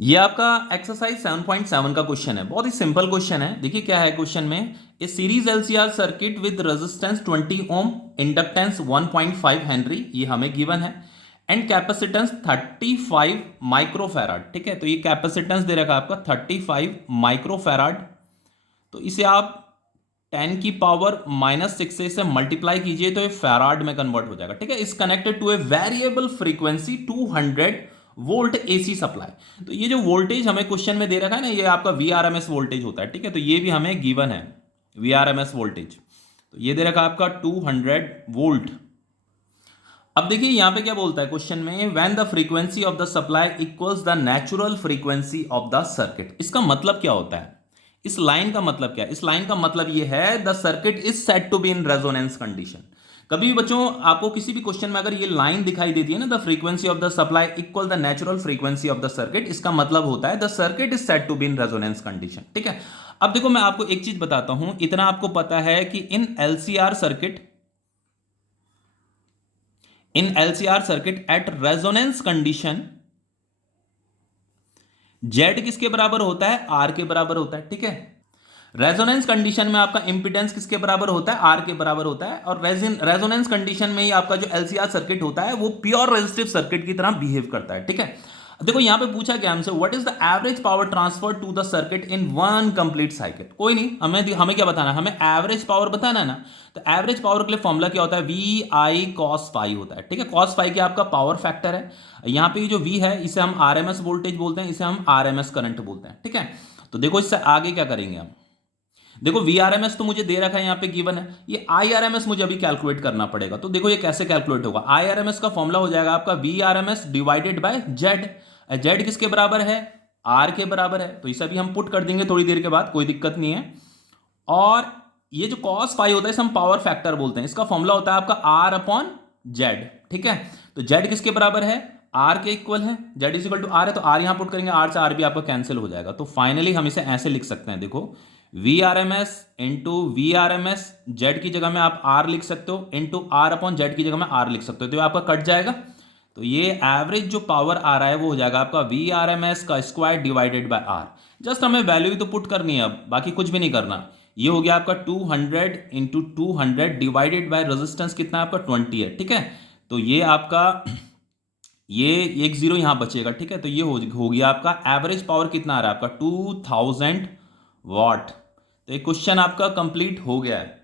ये आपका एक्सरसाइज 7.7 का क्वेश्चन है। बहुत ही सिंपल क्वेश्चन है। देखिए क्या है क्वेश्चन में, a series LCR circuit with resistance 20 ohm, inductance 1.5 henry, ये हमें गिवन है, एंड कैपेसिटेंस 35 माइक्रोफैराड। ठीक है, तो ये कैपेसिटेंस दे रखा है आपका 35 माइक्रोफैराड। तो इसे आप 10 की पावर -6 से इसे मल्टीप्लाई कीजिए तो ये फैराड में कन्वर्ट हो जाएगा। ठीक है, इस connected to a variable frequency 200 volt AC supply. तो ये जो वोल्टेज हमें क्वेश्चन में दे रखा है ना, ये आपका वीआरएमएस वोल्टेज होता है। ठीक है, तो ये भी हमें गिवन है वीआरएमएस वोल्टेज। तो ये दे रखा है आपका 200 वोल्ट। अब देखिए यहां पे क्या बोलता है क्वेश्चन में, when the frequency of the supply equals the natural frequency of the circuit. इसका मतलब क्या होता है, इस लाइन का मतलब क्या है? इस लाइन का मतलब ये है the circuit is said to be in resonance condition. कभी भी बच्चों आपको किसी भी क्वेश्चन में अगर ये लाइन दिखाई देती है ना, the frequency of the supply equal the natural frequency of the circuit, इसका मतलब होता है the circuit is said to be in resonance condition. ठीक है, अब देखो मैं आपको एक चीज बताता हूं, इतना आपको पता है कि in LCR circuit, in LCR circuit at resonance condition Z किसके बराबर होता है? आर के बराबर होता है। ठीक है, रेजोनेंस कंडीशन में आपका इंपीडेंस किसके बराबर होता है? आर के बराबर होता है। और रेजोनेंस कंडीशन में ही आपका जो एलसीआर सर्किट होता है वो प्योर रेजिस्टिव सर्किट की तरह बिहेव करता है। ठीक है, देखो यहां पे पूछा क्या हमसे, what is the average power transfer to the circuit in one complete cycle. कोई नहीं, हमें हमें क्या बताना है, हमें एवरेज पावर बताना है ना। तो एवरेज पावर के लिए फॉर्मूला क्या होता है? वी आई कॉस फाई होता है। ठीक है, कॉस फाई क्या आपका पावर फैक्टर है। यहाँ पे जो वी है इसे हम आरएमएस वोल्टेज बोलते हैं, इसे हम आरएमएस करंट बोलते हैं। ठीक है, तो देखो इससे आगे क्या करेंगे हम, देखो वीआरएमएस तो मुझे दे रखा है यहाँ पे गिवन है, ये आईआरएमएस मुझे अभी कैलकुलेट करना पड़ेगा। तो देखो ये कैसे कैलकुलेट होगा, आईआरएमएस का फॉर्मूला हो जाएगा आपका VRMS divided by Z. Z किसके बराबर है? आर के बराबर है। तो इसे भी हम पुट कर देंगे थोड़ी देर के बाद, कोई दिक्कत नहीं है। और ये जो कॉस फाई होता है इसे हम पावर फैक्टर बोलते हैं, इसका फॉर्मूला होता है आपका आर अपॉन जेड। ठीक है, तो जेड किसके बराबर है? आर के इक्वल है, Z is equal to R है, तो आर यहां पुट करेंगे, आर से आर भी आपका कैंसिल हो जाएगा। तो फाइनली हम इसे ऐसे लिख सकते हैं, देखो V R M S into V R M S, Z की जगह में आप आर लिख सकते हो, इंटू आर अपॉन जेड की जगह में आर लिख सकते हो, तो ये आपका कट जाएगा। तो ये एवरेज जो पावर आ रहा है वो हो जाएगा आपका वी आर एम एस का square divided by R. Just हमें वैल्यू ही तो पुट करनी है, अब बाकी कुछ भी नहीं करना। ये हो गया आपका 200 इंटू 200 डिवाइडेड बाय रेजिस्टेंस कितना है आपका 20 है। ठीक है, तो ये आपका ये एक जीरो यहां बचेगा। ठीक है, तो ये हो गया आपका एवरेज पावर कितना आ रहा है आपका 2000 वाट। तो ये क्वेश्चन आपका कंप्लीट हो गया है।